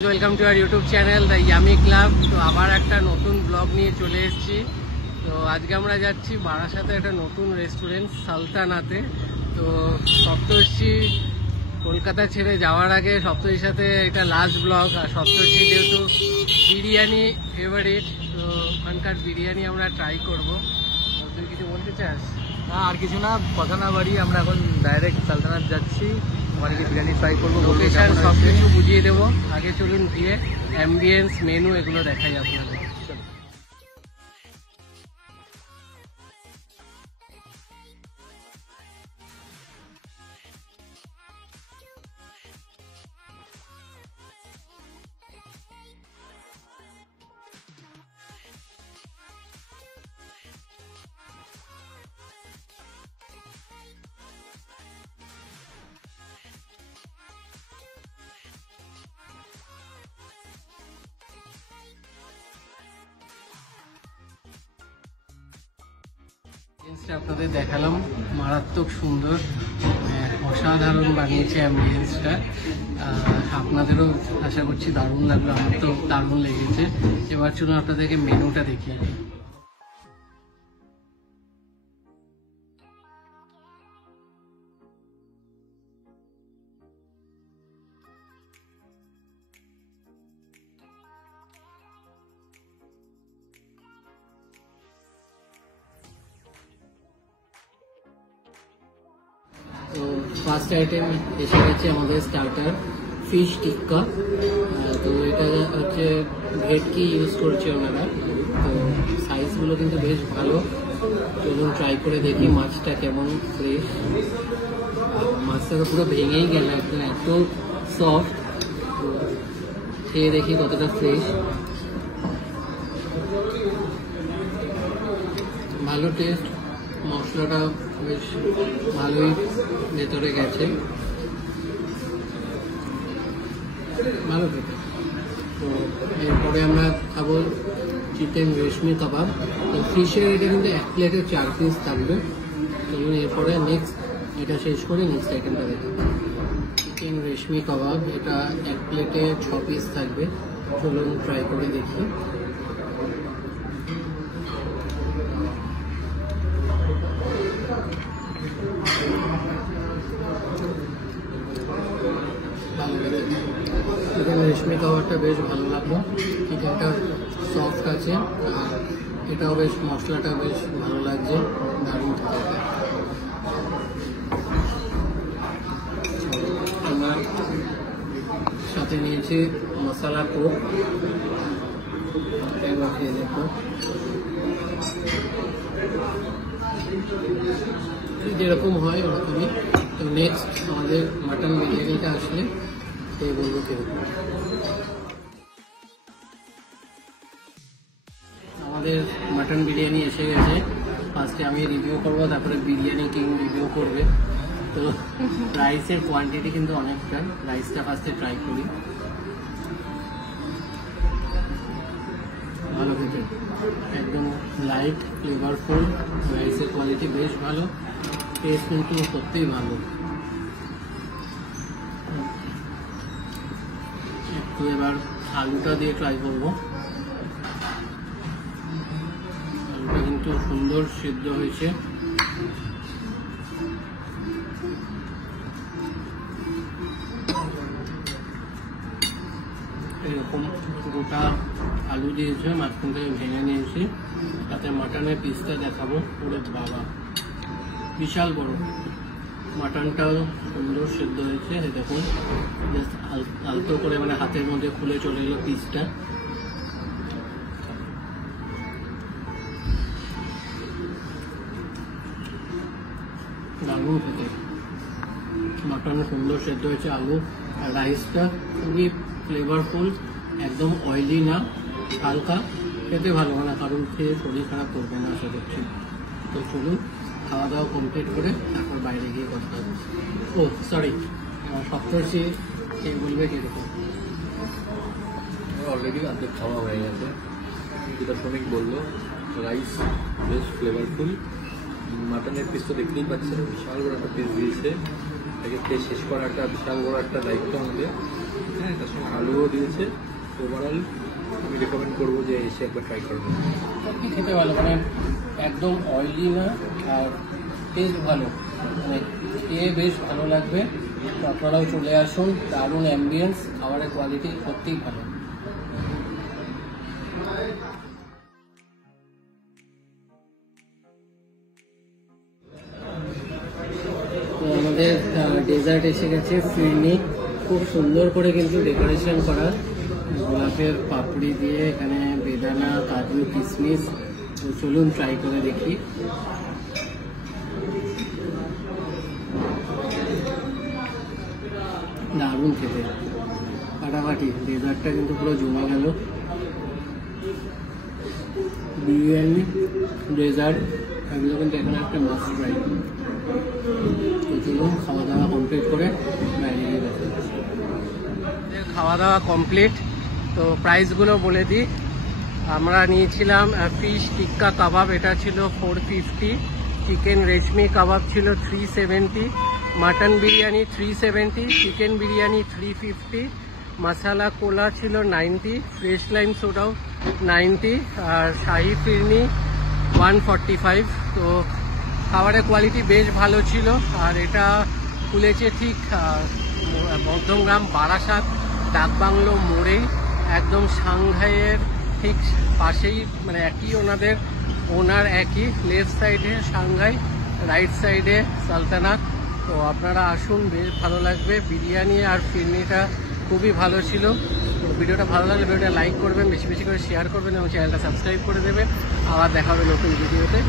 Welcome to our YouTube channel the yummy club. তো আবার একটা নতুন ব্লগ নিয়ে চলে এসেছি। তো আজকে আমরা যাচ্ছি বারাসাতে একটা নতুন রেস্টুরেন্ট সালতানাতে। তো সপ্তর্ষি কলকাতা ছেড়ে যাওয়ার আগে সপ্তর্ষির সাথে এটা লাস্ট ব্লগ। আর সপ্তর্ষি যেহেতু বিরিয়ানি ফেভারিট, তো ওখানকার বিরিয়ানি আমরা ট্রাই করবো। তুই কিছু বলতে চাস? না, আর কিছু না, কথা না বাড়িয়ে আমরা এখন ডাইরেক্ট সালতানাত যাচ্ছি। ওখানে গিয়ে বিরিয়ানি ট্রাই করবো, লোকেশন সব কিছু বুঝিয়ে দেবো। আগে চলুন গিয়ে অ্যাম্বিয়েন্স, মেনু এগুলো দেখাই আপনাদের। আপনাদের দেখালাম, মারাত্মক সুন্দর, অসাধারণ বানিয়েছে অ্যাম্বিয়েন্সটা। আপনাদেরও আশা করছি দারুণ লাগলো, আমার তো দারুণ লেগেছে। এবার চলুন আপনাদেরকে মেনুটা দেখিয়ে দিই। তো ফার্স্ট আইটেম এসে গেছে আমাদের স্টার্টার, ফিশ টিক্কা। তো এটা হচ্ছে ভেটকি ইউজ করছে ওনারা। তো সাইজগুলো কিন্তু বেশ ভালো। চলুন ট্রাই করে দেখি মাছটা কেমন ফ্রেশ। মাছটা তো পুরো ভেঙেই গেল একদম, এত সফট। তো খেয়ে দেখি কতটা ফ্রেশ। ভালো টেস্ট, মশলাটা বেশ ভালোই ভেতরে গেছে, ভালো খেতে। তো এরপরে আমরা খাবো চিকেন রেশমি কাবাব। তো ফিশের এটা কিন্তু 1 প্লেটে 4 পিস থাকবে। চলুন এরপরে নেক্সট এটা শেষ করে নেক্সট আইটেমটা দেখি। চিকেন রেশমি কাবাব, এটা 1 প্লেটে 6 পিস থাকবে। চলুন ট্রাই করে দেখি। চিকেন রেশমি কাবাবটা বেশ ভালো লাগলো। চিকেনটা সফট আছে, আর এটাও বেশ, মশলাটা বেশ ভালো লাগছে, দারুণ খেতে। আমরা সাথে নিয়েছি মশলা কোক, একবার খেয়ে দেখো। যেরকম হয় ওরকমই। তো নেক্সট আমাদের মাটন বিরিয়ানিটা আসলে সেই বলবো কেউ। আমাদের মাটন বিরিয়ানি এসে গেছে। ফার্স্টে আমি রিভিউ করবো, তারপরে বিরিয়ানি কিং রিভিউ করবে। তো রাইসের কোয়ান্টিটি কিন্তু অনেকটা। রাইসটা ফার্স্টে ট্রাই করি। ভালো খেতে, একদম লাইট ফ্লেভারফুল। রাইসের কোয়ালিটি বেশ ভালো, টেস্ট কিন্তু সত্যিই ভালো। একটু এবার আলুটা দিয়ে ট্রাই করবো। আলুটা কিন্তু সুন্দর সিদ্ধ হয়েছে। এরকম গোটা আলু দিয়েছে, মাঝখান থেকে ভেঙে নিয়েছি। তাতে মাটনের পিসটা দেখাবো, ওরে বাবা বিশাল বড়। মাটনটাও সুন্দর সিদ্ধ হয়েছে, দেখুন জাস্ট আলতো করে, মানে হাতের মধ্যে খুলে চলে এলো পিসটা। দারুণ খেতে, মাটন সুন্দর সেদ্ধ হয়েছে, আলু আর রাইসটা খুবই ফ্লেভারফুল, একদম অয়েলি না, হালকা, খেতে ভালো, মানে কারণ খেয়ে শরীর খারাপ করবে না আশা করছি। তো চলুন খাওয়া দাওয়া কমপ্লিট করে তারপর বাইরে গিয়ে কথা হবে। ও সরি, সপ্তর্ষি কে বলবে কীরকম? অলরেডি অর্ধেক খাওয়া হয়ে গেছে, যেটা শ্রমিক বললো। রাইস বেশ ফ্লেভারফুল, মাটনের পিস তো দেখতেই পাচ্ছেন, বিশাল বড় একটা পিস দিয়েছে। এটাকে খেয়ে শেষ করা একটা বিশাল বড় একটা দায়িত্ব আমাদের। তার সঙ্গে আলুও দিয়েছে। ওভারঅল আমি রেকমেন্ড করবো যে এসে একবার ট্রাই করবেন। সত্যি খেতে ভালো, মানে একদম অয়েলি না, আর টেস্ট ভালো, মানে খেয়ে বেশ ভালো লাগবে। তো আপনারাও চলে আসুন, দারুণ অ্যাম্বিয়েন্স, খাবারের কোয়ালিটি সত্যিই ভালো। তো আমাদের ডেজার্ট এসে গেছে, ফিরনি। খুব সুন্দর করে কিন্তু ডেকোরেশন করা, গোলাপের পাপড়ি দিয়ে, এখানে বেদানা, কাজু, কিশমিশ। তো চলুন ট্রাই করে দেখি। দারুণ খেতে, ফাটাফাটি। ডেজার্টটা কিন্তু পুরো জমে গেল। বিরিয়ানি, ডেজার্ট, এগুলো কিন্তু এখানে একটা মাস্ট ট্রাই। তো চলুন খাওয়া দাওয়া কমপ্লিট করে বাইরে গিয়ে দেখা যাচ্ছে। খাওয়া দাওয়া কমপ্লিট, তো প্রাইসগুলো বলে দিই। আমরা নিয়েছিলাম ফিশ টিক্কা কাবাব, এটা ছিল 450, চিকেন রেশমি কাবাব ছিল 370, মাটন বিরিয়ানি 370, চিকেন বিরিয়ানি 350, মশালা কোলা ছিল 90, ফ্রেশ লাইম সোডাও 90, আর শাহি ফিরনি 145। তো খাবারের কোয়ালিটি বেশ ভালো ছিল। আর এটা খুলেছে ঠিক মধ্যমগ্রাম বারাসাত ডাকবাংলো মোড়েই, একদম সাংহাইয়ের ঠিক পাশেই, মানে একই ওনাদের ওনার একই, লেফট সাইডে সাংহাই, রাইট সাইডে সালতানাত। তো আপনারা আসুন, বেশ ভালো লাগবে। বিরিয়ানি আর ফিরনিটা খুবই ভালো ছিল। তো ভিডিওটা ভালো লাগলে ভিডিওটা লাইক করবেন, বেশি বেশি করে শেয়ার করবেন এবং চ্যানেলটা সাবস্ক্রাইব করে দেবেন। আবার দেখা হবে নতুন ভিডিওতে।